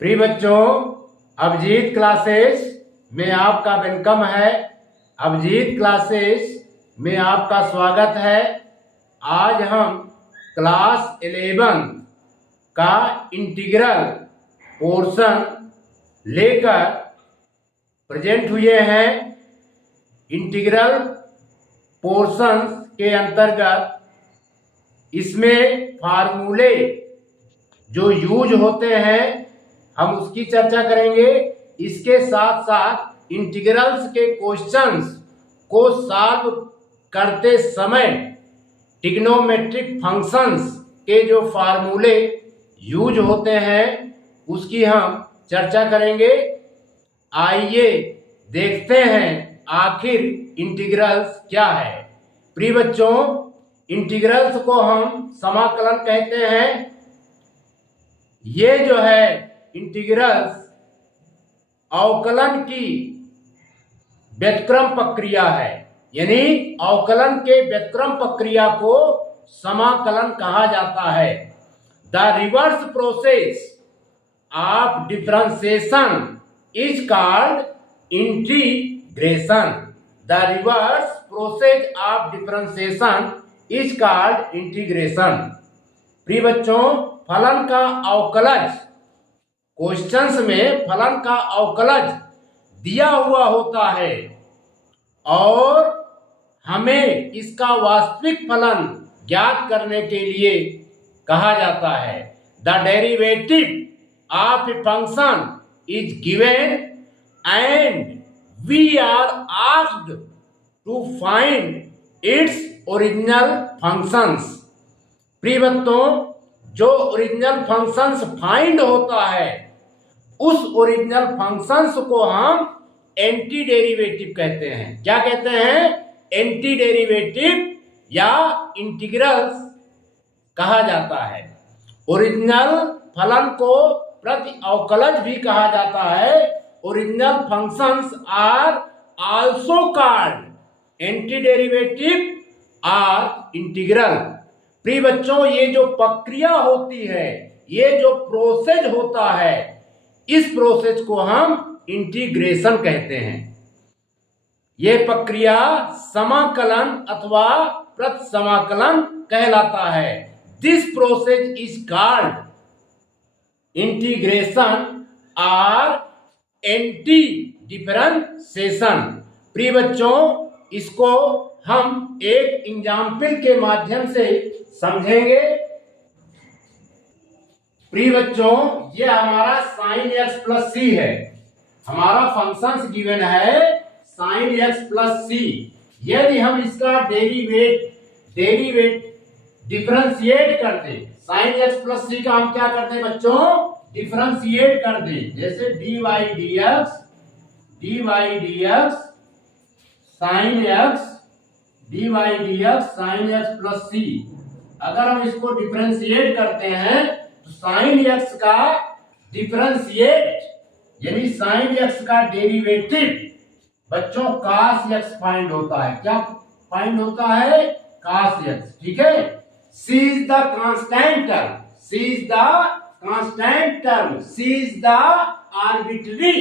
प्रिय बच्चों, अभिजीत क्लासेस में आपका वेलकम है। अभिजीत क्लासेस में आपका स्वागत है। आज हम क्लास 11 का इंटीग्रल पोर्शन लेकर प्रेजेंट हुए हैं। इंटीग्रल पोर्शन के अंतर्गत इसमें फार्मूले जो यूज होते हैं हम उसकी चर्चा करेंगे। इसके साथ साथ इंटीग्रल्स के क्वेश्चंस को सॉल्व करते समय ट्रिग्नोमेट्रिक फंक्शंस के जो फार्मूले यूज होते हैं उसकी हम चर्चा करेंगे। आइए देखते हैं आखिर इंटीग्रल्स क्या है। प्रिय बच्चों, इंटीग्रल्स को हम समाकलन कहते हैं। ये जो है इंटीग्रल्स अवकलन की व्युत्क्रम प्रक्रिया है, यानी अवकलन के व्युत्क्रम प्रक्रिया को समाकलन कहा जाता है। The reverse process of differentiation is called integration. The reverse process of differentiation is called integration. प्रिय बच्चों, फलन का अवकलज, क्वेश्चंस में फलन का अवकलज दिया हुआ होता है और हमें इसका वास्तविक फलन ज्ञात करने के लिए कहा जाता है। The derivative of a function is given and we are asked to find its original functions. प्रिय बच्चों, जो ओरिजिनल फंक्शंस फाइंड होता है उस ओरिजिनल फंक्शंस को हम एंटी डेरिवेटिव कहते हैं। क्या कहते हैं? एंटी डेरिवेटिव या इंटीग्रल्स कहा जाता है। ओरिजिनल फलन को प्रति अवकलज भी कहा जाता है। Original functions are also called anti derivative और इंटीग्रल। प्रिय बच्चों, ये जो प्रक्रिया होती है, ये जो प्रोसेस होता है, इस प्रोसेस को हम इंटीग्रेशन कहते हैं। ये प्रक्रिया समाकलन अथवा प्रति समाकलन कहलाता है। This process is called integration और एंटी डिफरेंशिएशन। प्रिय बच्चों, इसको हम एक एग्जाम्पल के माध्यम से समझेंगे। प्रिय बच्चों, ये हमारा sin x प्लस सी है। हमारा फंक्शन गिवन है sin x प्लस सी। यदि हम इसका डेरिवेट डिफरेंशिएट कर दें, sin x प्लस सी का हम क्या करते हैं बच्चों? डिफरेंशिएट कर दें। जैसे dy dx sin x dy dx sin x plus C. अगर हम इसको डिफरेंशिएट करते हैं तो sin x का डिफरेंशिएट यानी sin x का डेरिवेटिव बच्चों cos x फाइंड होता है। क्या फाइंड होता है? cos x। ठीक है। c is the constant term, c is the constant term, c is the arbitrary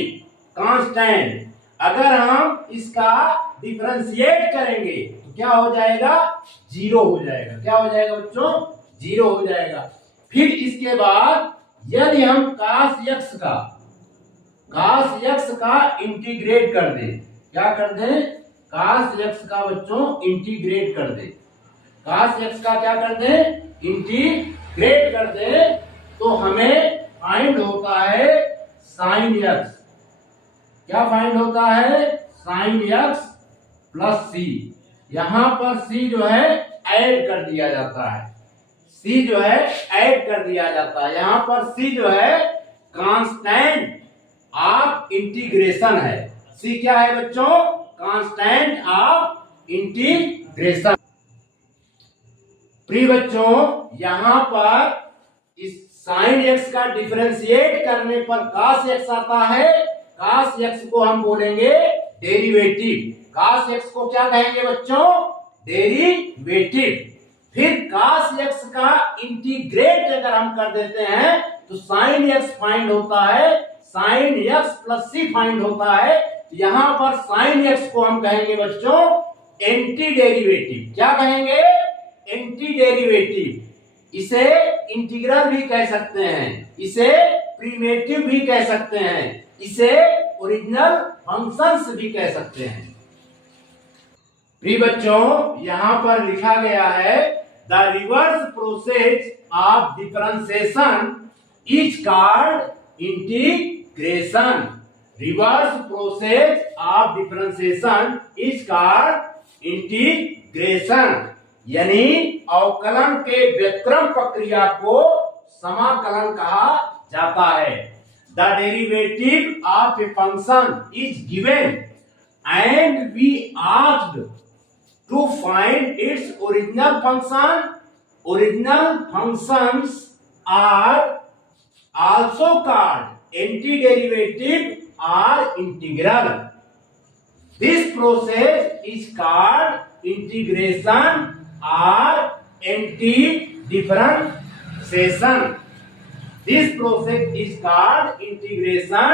constant. अगर हम इसका डिफरेंशिएट करेंगे तो क्या हो जाएगा? जीरो हो जाएगा। क्या हो जाएगा बच्चों? जीरो हो जाएगा। फिर इसके बाद यदि हम cos x का इंटीग्रेट कर दें, क्या कर दें? cos x का बच्चों इंटीग्रेट कर दें। cos x का क्या कर दें? इंटीग्रेट कर दें तो हमें फाइंड होता है sin x। क्या फाइंड होता है? sin x प्लस सी। यहां पर c जो है ऐड कर दिया जाता है। c जो है ऐड कर दिया जाता है। यहां पर c जो है कांस्टेंट ऑफ इंटीग्रेशन है। c क्या है बच्चों? Constant of integration. प्रिय बच्चों, यहां पर इस sin x का डिफरेंशिएट करने पर cos x आता है। cos x को हम बोलेंगे डेरिवेटिव। cos x को क्या कहेंगे बच्चों? डेरिवेटिव। फिर cos x का इंटीग्रेट अगर हम कर देते हैं तो साइन एक्स फाइंड होता है, साइन एक्स प्लस सी फाइंड होता है। यहां पर साइन एक्स को हम कहेंगे बच्चों एंटी डेरिवेटिव। क्या कहेंगे? Anti derivative. इसे इंटीग्रल भी कह सकते हैं, इसे प्रिमिटिव भी कह सकते हैं, इसे ओरिजिनल फंक्शंस भी कह सकते हैं। प्रिय बच्चों, यहां पर लिखा गया है the reverse process of differentiation is called integration. Reverse process of differentiation is called integration, यानी अवकलन के व्युत्क्रम प्रक्रिया को समाकलन कहा जाता है। The derivative of a function is given and we asked to find its original function. Original functions are also called antiderivative or integral. This process is called integration or antidifferentiation. This process is called integration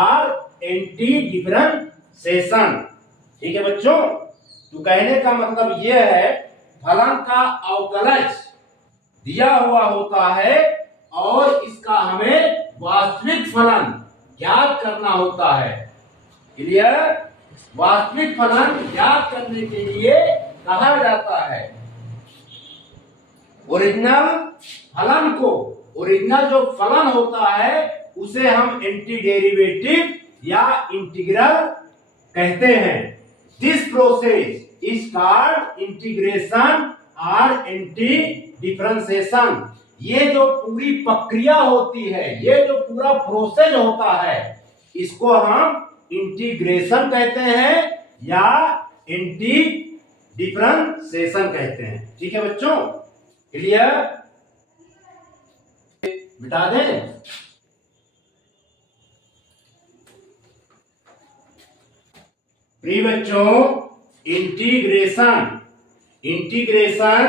or antidifferentiation. ठीक है बच्चों, तो कहने का मतलब यह है फलन का अवकलज दिया हुआ होता है और इसका हमें वास्तविक फलन ज्ञात करना होता है। क्लियर? वास्तविक फलन ज्ञात करने के लिए कहा जाता है ओरिजिनल फलन को, ओरिजिनल जो फलन होता है उसे हम एंटी डेरिवेटिव या इंटीग्रल कहते हैं। This process is called integration or anti-differentiation. ये जो पूरी प्रक्रिया होती है, ये जो पूरा प्रोसेस होता है, इसको हम इंटीग्रेशन कहते हैं या एंटी डिफरेंशिएशन कहते हैं। ठीक है बच्चों, क्लियर? मिटा दें। प्रिय बच्चों, इंटीग्रेशन, इंटीग्रेशन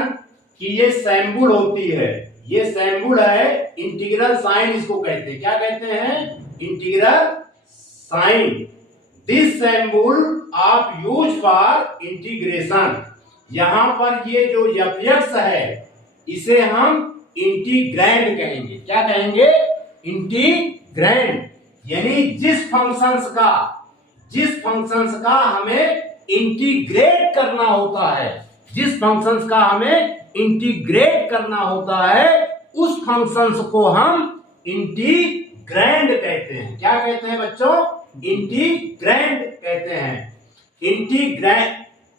की ये सैम्बुल होती है, ये सैम्बुल है इंटीग्रल साइन, इसको कहते हैं। क्या कहते हैं? Integral sign. दिस सैम्बुल आप यूज फॉर इंटीग्रेशन। यहां पर ये जो एफ है इसे हम इंटीग्रैंड कहेंगे। क्या कहेंगे? इंटीग्रैंड, यानी जिस फंक्शंस का हमें इंटीग्रेट करना होता है, जिस फंक्शंस का हमें इंटीग्रेट करना होता है उस फंक्शंस को हम इंटीग्रैंड कहते हैं। क्या कहते हैं बच्चों? इंटीग्रैंड कहते हैं।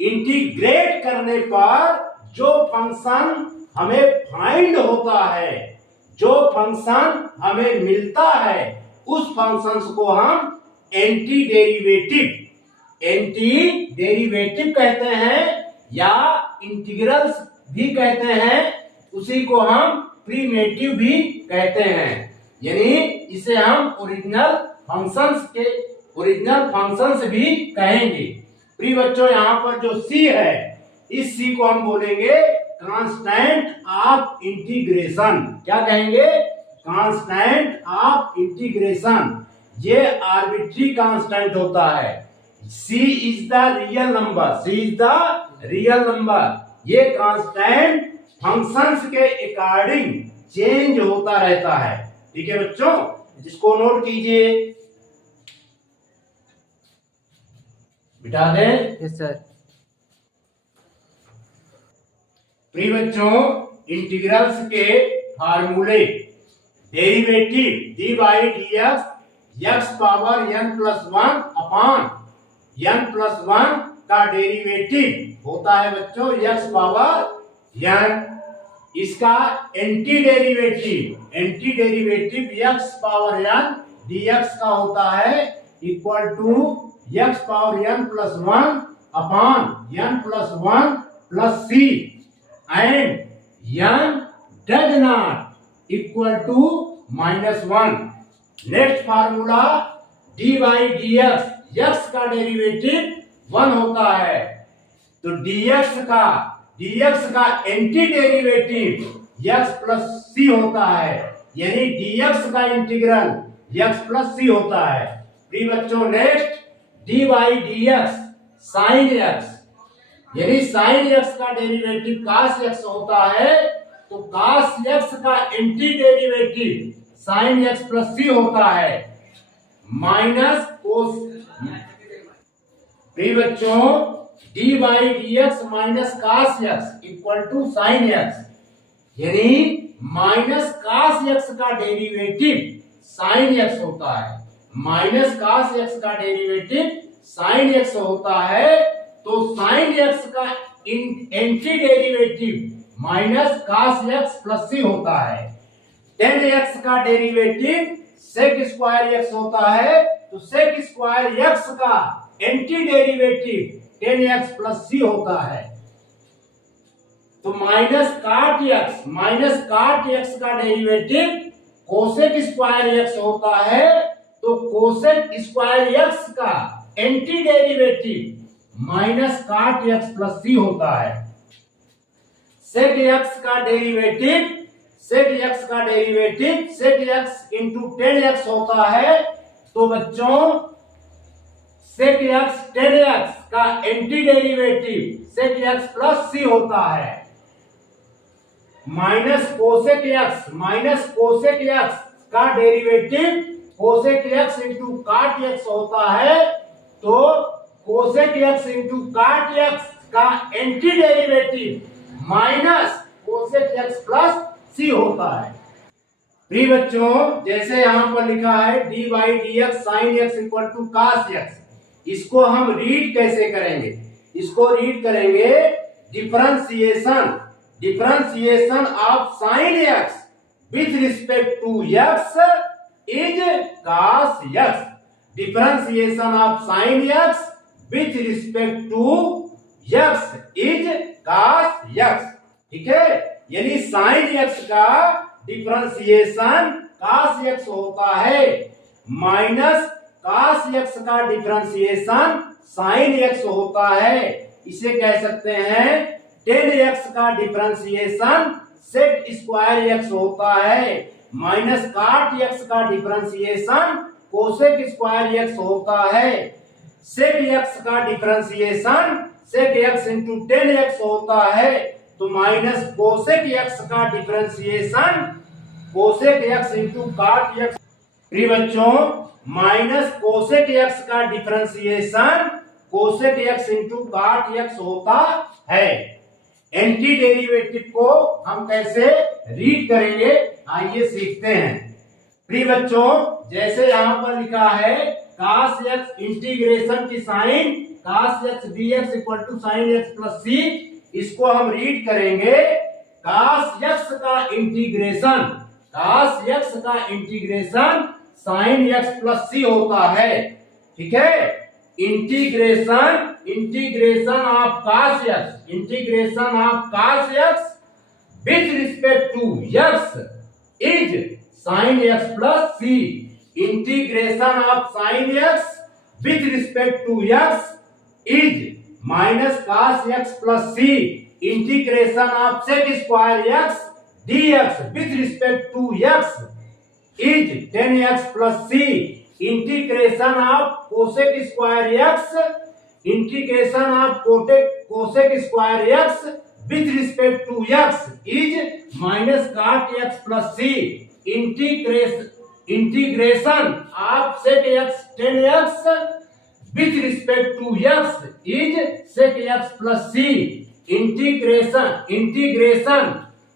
इंटीग्रेट करने पर जो फंक्शन हमें फाइंड होता है, जो फंक्शन हमें मिलता है, उस फंक्शंस को हम एंटी डेरिवेटिव कहते हैं या इंटीग्रल्स भी कहते हैं। उसी को हम प्रिमिटिव भी कहते हैं, यानी इसे हम ओरिजिनल फंक्शंस भी कहेंगे। प्रिय बच्चों, यहाँ पर जो सी है, इस सी को हम बोलेंगे कांस्टेंट ऑफ इंटीग्रेशन। क्या कहेंगे? Constant of integration. ये आर्बिट्री कांस्टेंट होता है। C is the real number, C is the real number. ये कांस्टेंट फंक्शंस के अकॉर्डिंग चेंज होता रहता है। ठीक है बच्चों, इसको नोट कीजिए। बिठा दें। Yes sir. प्रिय बच्चों, इंटीग्रल्स के फार्मूले derivative d by d x x power n plus 1 upon n plus 1 का डेरिवेटिव होता है बच्चों x पावर n। इसका anti derivative x power n dx का होता है equal to x power n plus 1 upon n plus 1 plus c and n does not equal to -1। Next formula dy dx, x का derivative 1 होता है, तो dx का anti derivative x plus c होता है, यानी dx का इंटीग्रल x प्लस सी होता है। प्रिय बच्चों next dy dx sine x, यानी साइन x का डेरिवेटिव cos x होता है, तो cos x का anti derivative sine x plus C होता है माइनस कोस। प्रिय बच्चों dy dx minus cos x equal to sine x, यानी माइनस cos x का डेरिवेटिव साइन x होता है, माइनस cos x का डेरिवेटिव साइन x होता है, तो साइन x का anti derivative minus cos x plus C होता है। tan x का डेरिवेटिव sec स्क्वायर x होता है, तो sec स्क्वायर x का anti derivative tan x plus C होता है। तो माइनस काट x का डेरिवेटिव कोसेक स्क्वायर x होता है, तो कोसेक स्क्वायर x का anti derivative minus cot x plus C होता है। सेक x का derivative sec x into tan x होता है, तो बच्चों सेक x टेन x का anti derivative sec x plus C होता है। माइनस कोसेक x का derivative cosec x into cot x होता है, तो cosec x into cot x का anti derivative minus cosec x plus C होता है। प्रिय बच्चों जैसे यहां पर लिखा है dy dx sin x equal to cos x, इसको हम रीड कैसे करेंगे? इसको रीड करेंगे differentiation of sin x with respect to x is cos x। Differentiation of sin x with respect to x is cos x। ठीक है, यानी sin x का डिफरेंशिएशन cos x होता है, माइनस cos x का डिफरेंशिएशन sin x होता है। इसे कह सकते हैं tan x का डिफरेंशिएशन sec स्क्वायर x होता है, माइनस काट x का डिफरेंशिएशन कोसेक स्क्वायर x होता है। sec x का differentiation sec x into tan x होता है, तो माइनस कोसेक x का differentiation cosec x into cot x। प्रिय बच्चों माइनस कोसेक x का differentiation cosec x into cot x होता है। एंटी डेरिवेटिव को हम कैसे रीड करेंगे आइए सीखते हैं। प्रिय बच्चों जैसे यहां पर लिखा है cos x इंटीग्रेशन की sign cos x dx equal to sin x plus C, इसको हम रीड करेंगे cos x का integration sin x plus C होता है। ठीक है, integration of cos x with respect to x is sin x plus C. Integration of sin x with respect to x is minus cos x plus C. Integration of sec square x dx with respect to x is tan x plus C. Integration of cosec square x cosec square x with respect to x is minus cot x plus C. Integration of sec x tan x with respect to x is sec x plus C.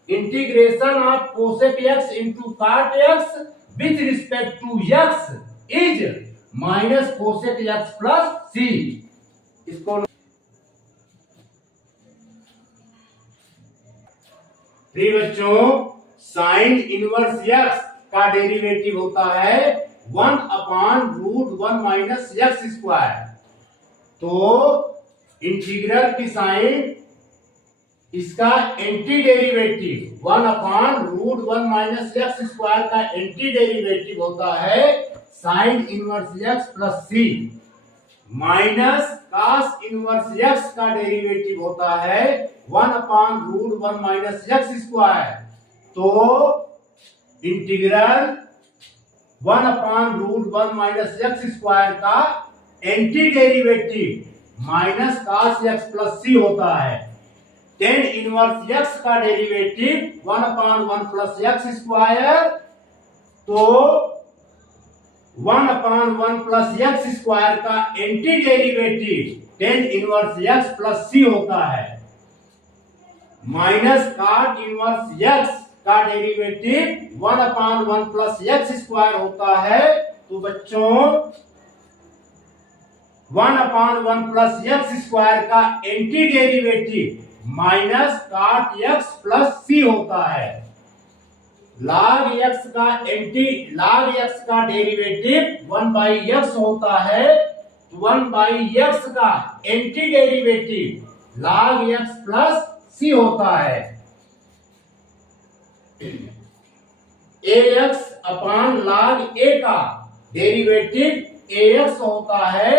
Integration of cosec x into cot x with respect to x is minus cosec x plus C. इसको प्रिय बच्चों sine inverse x का derivative होता है 1/√1 minus x square. तो integral की sign इसका anti derivative 1/√1 minus x square का एंटी डेरिवेटिव होता है sine inverse x plus C, minus cos inverse x का डेरिवेटिव होता है 1/√1 माइनस x स्क्वायर। तो इंटीग्रल 1/√1 माइनस एक्स स्क्वायर का anti derivative minus cos x plus C होता है। tan इनवर्स x का डेरिवेटिव 1/1 प्लस एक्स स्क्वायर, तो 1/1 plus X square का anti derivative tan inverse x plus C होता है। Minus cot inverse x का derivative 1/1 plus X square होता है। तो बच्चों 1/1 प्लस एक्स स्क्वायर का anti derivative minus cot x plus C होता है। log x का डेरिवेटिव 1/x होता है। 1/x का anti derivative log x plus C होता है। ax अपान log a का डेरिवेटिव ax होता है।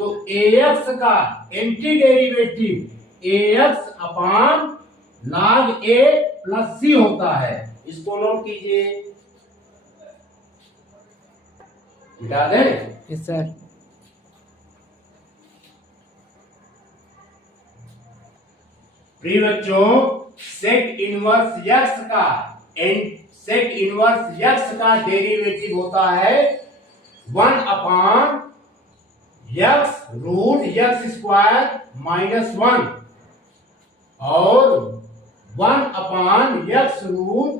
तो ax का anti derivative ax upon log a plus C होता है। इसको नोट कीजिए, मिटा दें। Yes sir. प्रिय बच्चों, सेक इनवर्स एक्स का डेरिवेटिव होता है 1/x root x square minus 1 और 1/x root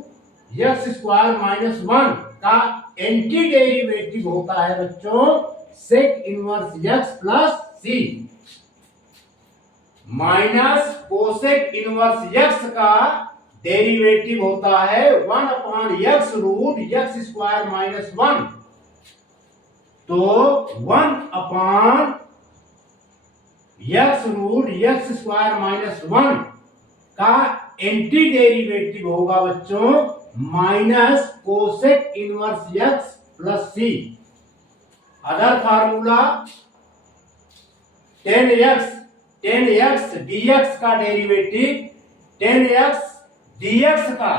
x square minus 1 का एंटी डेरिवेटिव होता है बच्चों sec inverse X plus C. Minus cosec inverse X का डेरिवेटिव होता है 1/x root x square minus 1। तो 1/x root x square minus 1 का एंटी डेरिवेटिव होगा बच्चों minus cosec inverse X plus C. Other formula 10x dx का derivative 10x dx का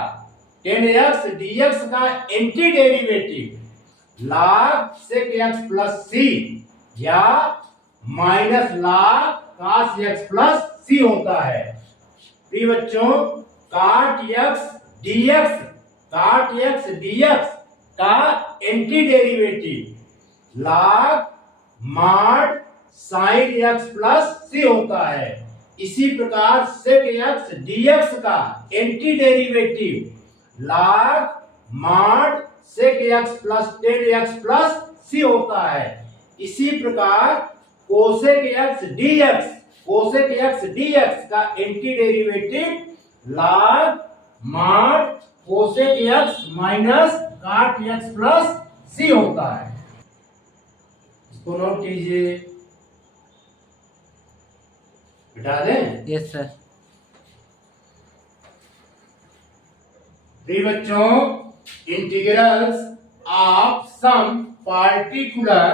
anti derivative log sec x plus C या minus log cos x plus C होता है। प्रिय बच्चों, cot x dx का anti derivative log mod sin x plus C होता है। इसी प्रकार sec x dx का anti derivative log mod sec x plus tan x plus C होता है। इसी प्रकार cosec x dx का anti derivative log mod cosec x minus cot x plus C होता है। इसको नोट कीजिए, बिठा दें। Yes sir. प्रिय बच्चों, integrals of some particular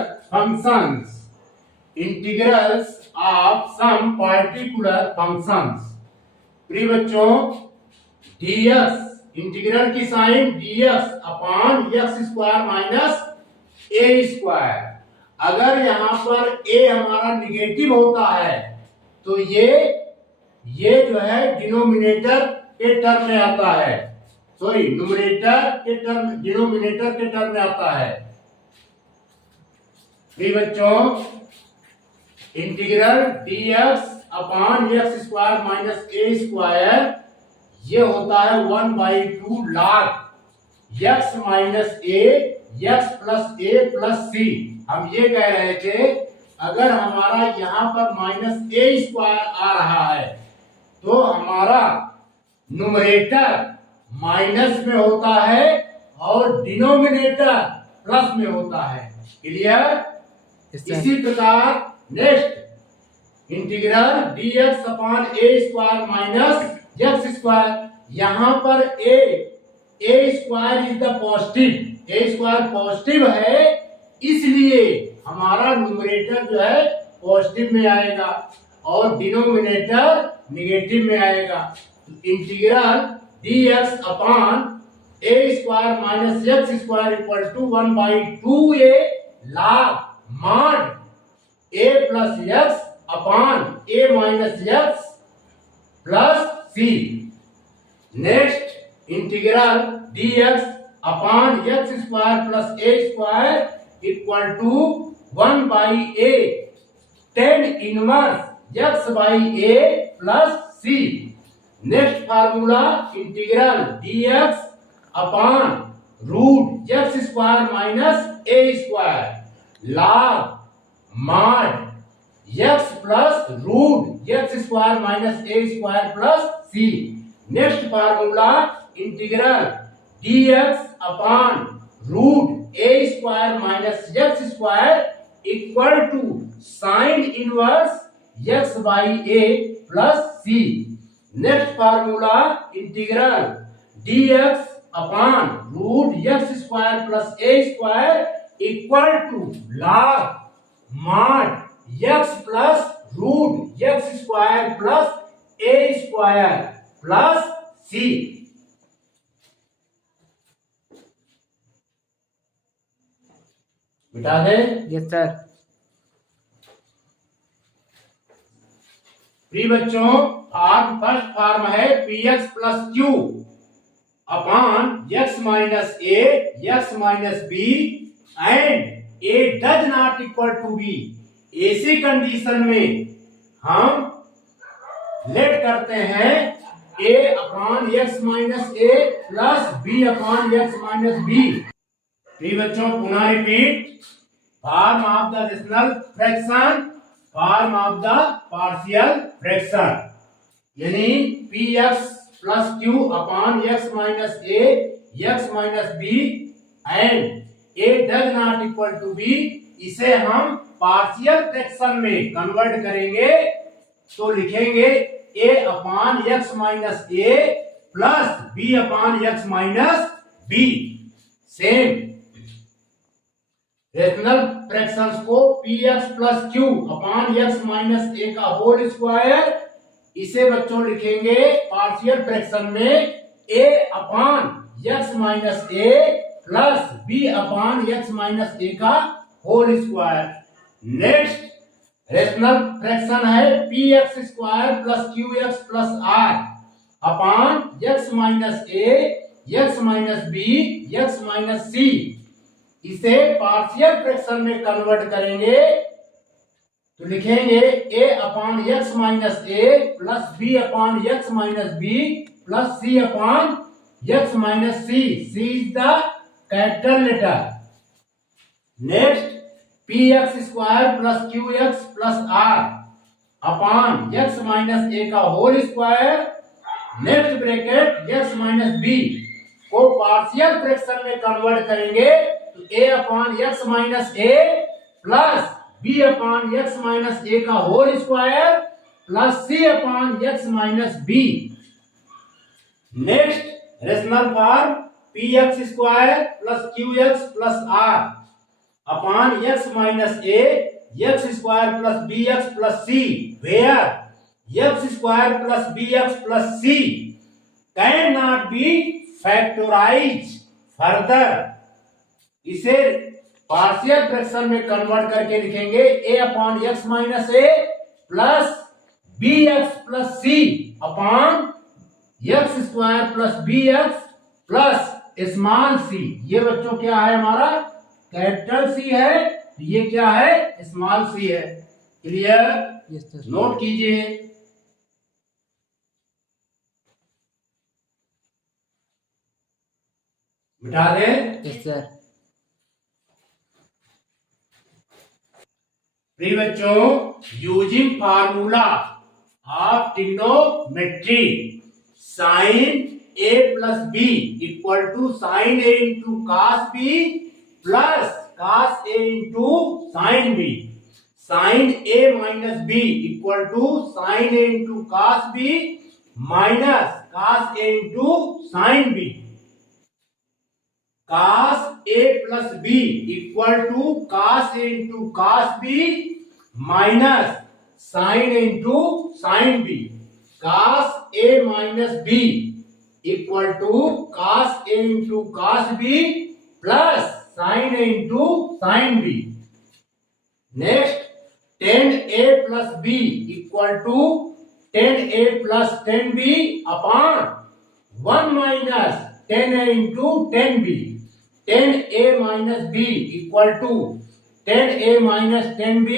functions. प्रिय बच्चों, dx इंटीग्रल की sign dx upon X square minus A square. अगर यहाँ पर a हमारा निगेटिव होता है तो ये जो है डिनोमिनेटर के टर्म में आता है, सॉरी डिनोमिनेटर के टर्म में आता है। प्रिय बच्चों, integral dx upon X square minus A square ये होता है 1/2 log x माइनस ए एक्स प्लस ए प्लस सी। हम ये कह रहे थे अगर हमारा यहाँ पर माइनस ए स्क्वायर आ रहा है तो हमारा न्यूमरेटर माइनस में होता है और डिनोमिनेटर प्लस में होता है। क्लियर? इसी प्रकार नेक्स्ट इंटीग्रल dx अपान ए स्क्वायर माइनस एक्स स्क्वायर। यहाँ पर A square is the positive, A square positive है इसलिए हमारा न्यूमरेटर जो है पॉजिटिव में आएगा और डिनोमिनेटर नेगेटिव में आएगा। Integral dx upon A square minus x square equal to 1/2a log mod a plus x upon a minus x plus c। Next integral dx upon x square plus a square equal to 1/a tan inverse x by a plus c। Next formula integral dx upon root x square minus a square log mod x plus root x square minus a square plus c। Next formula integral dx upon root a square minus x square equal to sine inverse x by a plus c। Next formula integral dx upon root x square plus a square equal to log mod x plus root x square plus a square plus c। मिटा दे। Yes sir. प्रिय बच्चों, first form है px plus q upon x minus a x minus b and a does not equal to b। ऐसी condition में हम let करते हैं a upon x minus a plus b upon x minus b। प्रिय बच्चों, पुनः repeat. Form of the rational fraction, form of the partial fraction, यानी px plus q upon x minus a x minus b and a does not equal to b। इसे हम partial fraction में convert करेंगे तो लिखेंगे a upon x minus a plus b upon x minus b। Same rational fractions को px plus q upon x minus a का whole square, इसे बच्चों लिखेंगे पार्शियल फ्रैक्शन में a upon x minus a plus b upon x minus a का whole square. Next rational fraction है px square plus qx plus r upon x minus a x minus b x minus c। इसे partial fraction में convert करेंगे तो लिखेंगे a upon x minus a plus b upon x minus b plus c upon x minus c। c is the capital letter. Next px square plus qx plus r upon x minus a का whole square, next bracket x minus b को partial fraction में convert करेंगे तो a upon x minus a plus b upon x minus a का whole square plus c upon x minus b। Next rational form px square plus qx plus r upon x minus a x square plus bx plus c, where x square plus bx plus c can not be factorise further. इसे partial fraction में convert करके लिखेंगे a upon x minus a plus bx plus c upon x square plus bx plus small c। ये बच्चों क्या है, हमारा capital C है, ये क्या है, स्मॉल c है। क्लियर? नोट कीजिए। मिटा दे। Yes sir. प्रिय बच्चों, using formula of trigonometry sine a plus b equal to sine a into cos b plus cos a into sine b। Sine a minus b equal to sine a into cos b minus cos a into sine b। cos a plus b equal to cos a into cos b minus sin a into sin b। cos a minus b equal to cos A into cos B plus sin A into sin B। Next tan A plus B equal to tan A plus tan B upon 1 minus tan A into tan B। tan A minus B equal to tan A minus tan B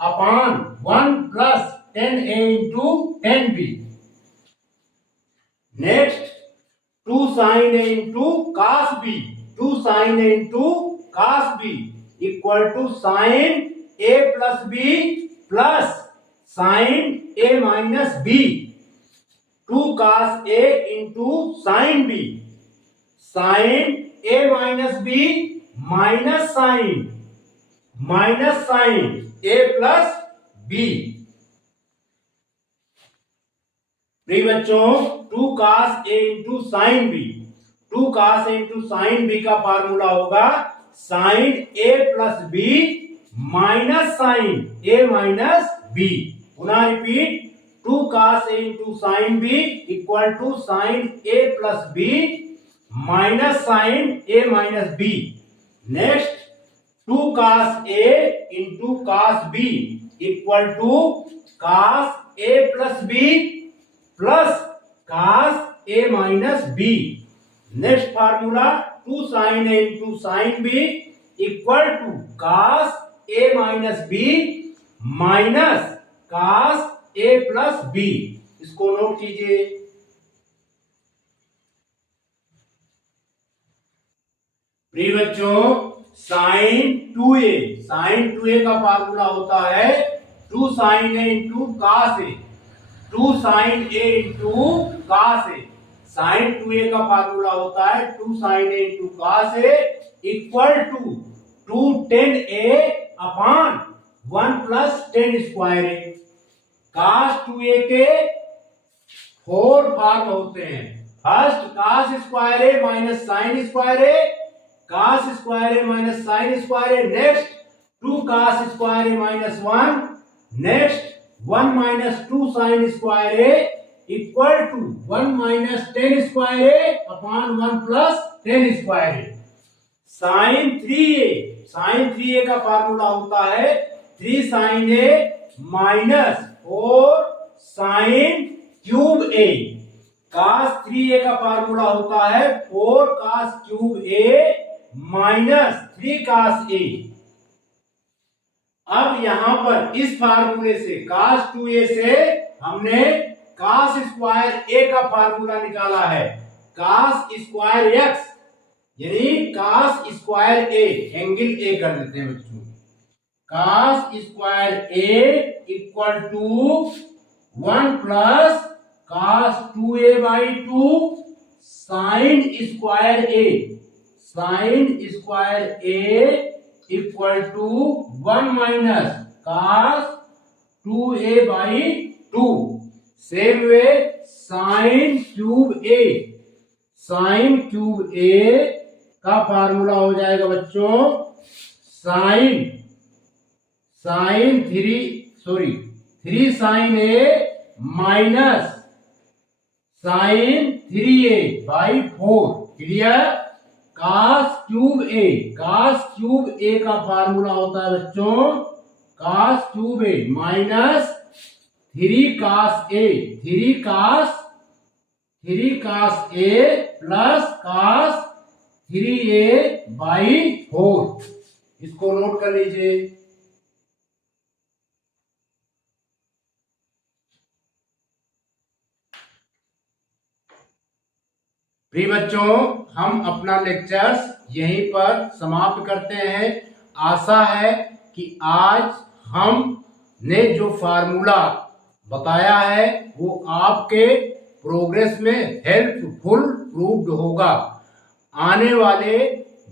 upon 1 plus tan A into tan B। Next 2 sin A into cos B, 2 sin A into cos B equal to sin A plus B plus sin A minus B। 2 cos A into sin B, sin A minus B minus sin A plus B। प्रिय बच्चों 2 cos A into sine B, 2 cos A into sine B का formula होगा sin A plus B minus sin A minus B। पुनः repeat 2 cos A into sine B equal to sin A plus B minus sin A minus B। Next 2 cos A into cos B equal to cos A plus B plus cos A minus B। Next formula 2 sin A into sine B equal to cos A minus B minus cos A plus B। इसको note कीजिए। प्रिय बच्चों sin 2A का formula होता है 2 sin A into cos A, 2 sin A into cos A। sin 2A का formula होता है 2 sin A into cos A equal to 2 tan A upon 1 plus tan square A। cos 2A के 4 form होते हैं। First cos square A minus sin square A, cos square A minus sin square A। Next 2 cos square A माइनस 1, next 1 minus 2 sin square A equal to 1 minus tan square A upon 1 plus tan square A। sin 3A का formula होता है 3 sin A minus 4 sin cube A। cos 3A का formula होता है 4 cos cube A minus 3 cos A। अब यहां पर इस फार्मूले से cos 2A से हमने cos स्क्वायर A का फार्मूला निकाला है। cos स्क्वायर x यानी cos square A, angle A कर देते हैं बच्चों। cos square A equal to 1 plus cos 2A by 2 sin square A, sin square A equal to 1 minus cos 2A by 2। Same way sin cube A, sin cube A का formula हो जाएगा बच्चों sin 3 sin A minus sin 3A by 4। Clear. cos cube A का formula होता है बच्चों cos cube A minus 3 cos A plus cos 3A by 4। इसको note कर लीजिए। प्रिय बच्चों हम अपना लेक्चर्स यहीं पर समाप्त करते हैं। आशा है कि आज हमने जो फार्मूला बताया है वो आपके प्रोग्रेस में हेल्पफुल प्रूव्ड होगा। आने वाले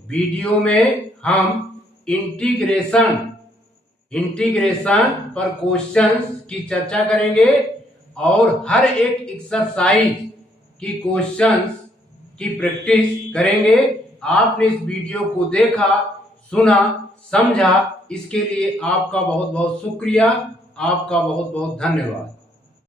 वीडियो में हम इंटीग्रेशन पर क्वेश्चंस की चर्चा करेंगे और हर एक एक्सरसाइज की क्वेश्चंस की प्रैक्टिस करेंगे। आपने इस वीडियो को देखा, सुना, समझा, इसके लिए आपका बहुत बहुत शुक्रिया, आपका बहुत बहुत धन्यवाद।